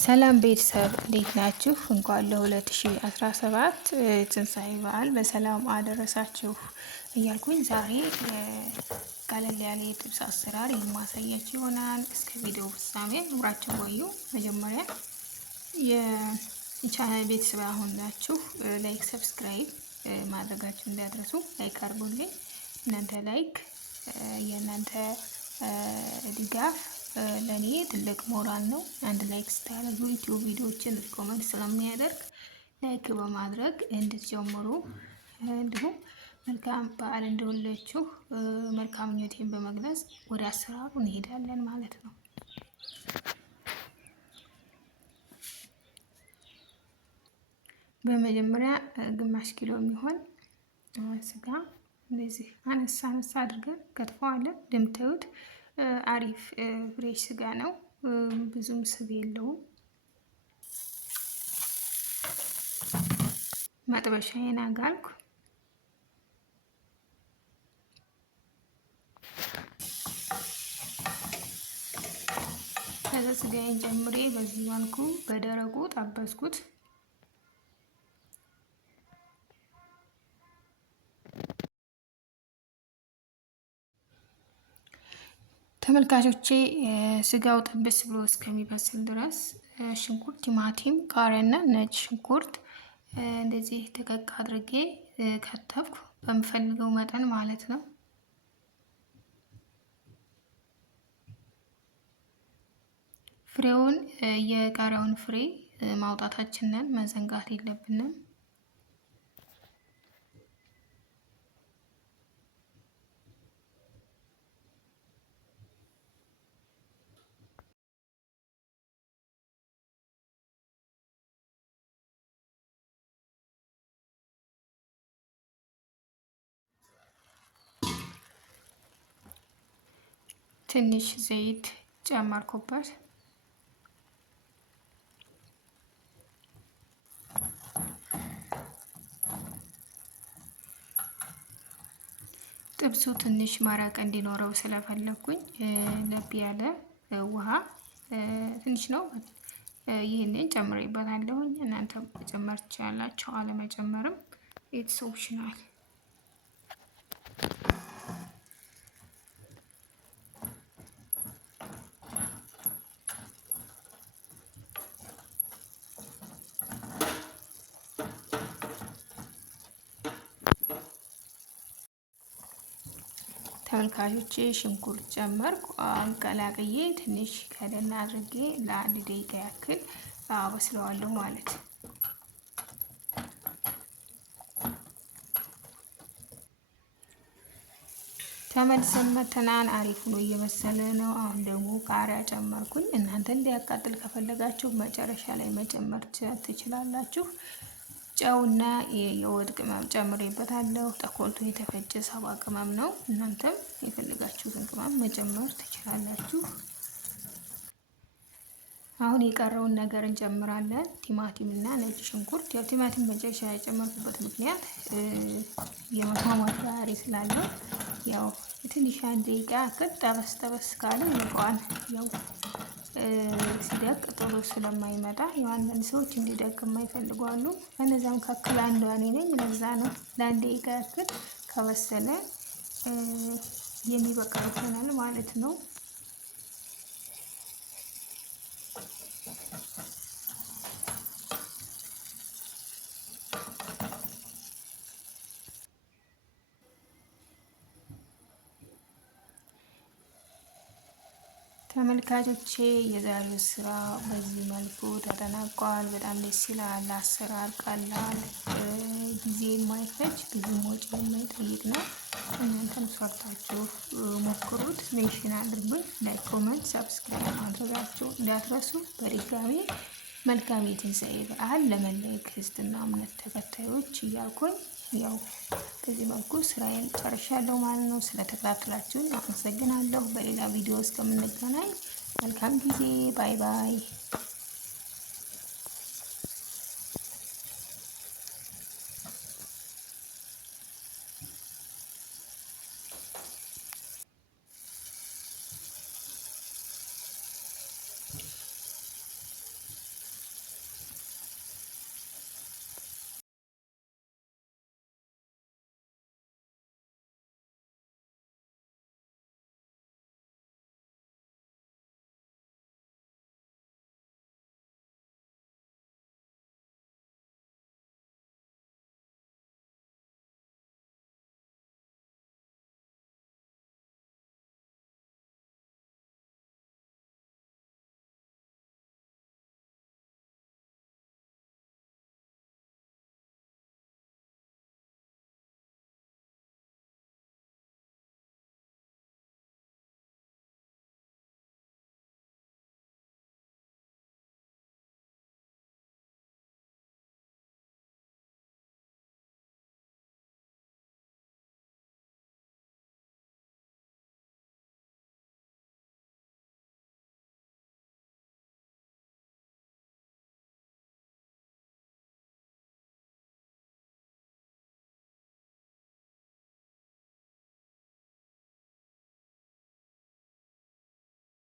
ሰላም ቤተሰብ እንዴት ናችሁ? እንኳን ለ2017 ትንሳኤ በዓል በሰላም አደረሳችሁ እያልኩኝ ዛሬ ቀለል ያለ የጥብስ አሰራር የማሳያችሁ ይሆናል። እስከ ቪዲዮ ፍጻሜ አብራችሁ ቆዩ። መጀመሪያ የቻናል ቤተሰብ አሁን ናችሁ ላይክ፣ ሰብስክራይብ ማድረጋችሁ እንዳትረሱ። ላይክ አድርጉልኝ። እናንተ ላይክ የእናንተ ድጋፍ ለኔ ትልቅ ሞራል ነው። አንድ ላይክ ስታደርጉ ዩቲዩብ ቪዲዮዎችን ሪኮመንድ ስለሚያደርግ ላይክ በማድረግ እንድትጀምሩ እንዲሁም መልካም በዓል እንደወለችሁ መልካም ምኞቴን በመግለጽ ወደ አሰራሩ እንሄዳለን ማለት ነው። በመጀመሪያ ግማሽ ኪሎ የሚሆን ስጋ እንደዚህ አነሳ አነሳ አድርገን ከትፈዋለን። እንደምታዩት አሪፍ ፍሬሽ ስጋ ነው። ብዙም ስብ የለውም። መጥበሻዬን አጋልኩ። ከዛ ስጋዬን ጨምሬ በዚህ መልኩ በደረቁ ጠበስኩት። ተመልካቾቼ ስጋው ጥብስ ብሎ እስከሚበስል ድረስ ሽንኩርት፣ ቲማቲም፣ ቃሪያና ነጭ ሽንኩርት እንደዚህ ተቀቅ አድርጌ ከተፍኩ በምፈልገው መጠን ማለት ነው። ፍሬውን የቃሪያውን ፍሬ ማውጣታችንን መዘንጋት የለብንም። ትንሽ ዘይት ጨመርኩበት። ጥብሱ ትንሽ መረቅ እንዲኖረው ስለፈለኩኝ ለብ ያለ ውሃ ትንሽ ነው ይህንን ጨምሬበታለሁኝ። እናንተ መጨመር ትችላላችሁ፣ አለመጨመርም ኢትስ ኦፕሽናል። ተመልካቾቼ ሽንኩርት ጨመርኩ። አንቀላቅዬ ትንሽ ከደና አድርጌ ለአንድ ደቂቃ ያክል አበስለዋለሁ ማለት ነው። ተመልሰን መተናን። አሪፍ ነው፣ እየበሰለ ነው። አሁን ደግሞ ቃሪያ ጨመርኩኝ። እናንተ እንዲያቃጥል ከፈለጋችሁ መጨረሻ ላይ መጨመር ትችላላችሁ። ጨውና የወጥ ቅመም ጨምሬበታለሁ። ተቆልቶ የተፈጨ ሰባ ቅመም ነው። እናንተም የፈለጋችሁትን ቅመም መጨመር ትችላላችሁ። አሁን የቀረውን ነገር እንጨምራለን። ቲማቲም እና ነጭ ሽንኩርት። ያው ቲማቲም መጨረሻ የጨመርኩበት ምክንያት የመሟሟት ባህሪ ስላለው ያው ትንሽ አንድ ደቂቃ ጠበስ ጠበስ ካለ ይበቃዋል። ያው ሲደቅ ጥሩ ስለማይመጣ ያው አንዳንድ ሰዎች እንዲደቅ የማይፈልጉ አሉ። ከነዛ መካከል አንዷ እኔ ነኝ። ለዛ ነው ለአንድ ደቂቃ ያክል ከበሰለ የሚበቃ ይሆናል ማለት ነው። ተመልካቾቼ የዛሬው ስራ በዚህ መልኩ ተጠናቋል። በጣም ደስ ይላል። አሰራር ቀላል፣ ጊዜ የማይፈጅ ብዙ ወጪ የማይጠይቅ ነው። እናንተም ሰርታችሁ ሞክሩት። ሜንሽን አድርጉኝ። ላይክ፣ ኮሜንት፣ ሰብስክራይብ ማድረጋችሁ እንዳትረሱ። በድጋሚ መልካም የትንሳኤ በዓል ለመላው ክርስትና እምነት ተከታዮች እያልኩኝ ያው በዚህ መልኩ ስራዬን ጨርሻለሁ ማለት ነው። ስለተከታተላችሁኝ አመሰግናለሁ። በሌላ ቪዲዮ እስከምንገናኝ መልካም ጊዜ። ባይ ባይ።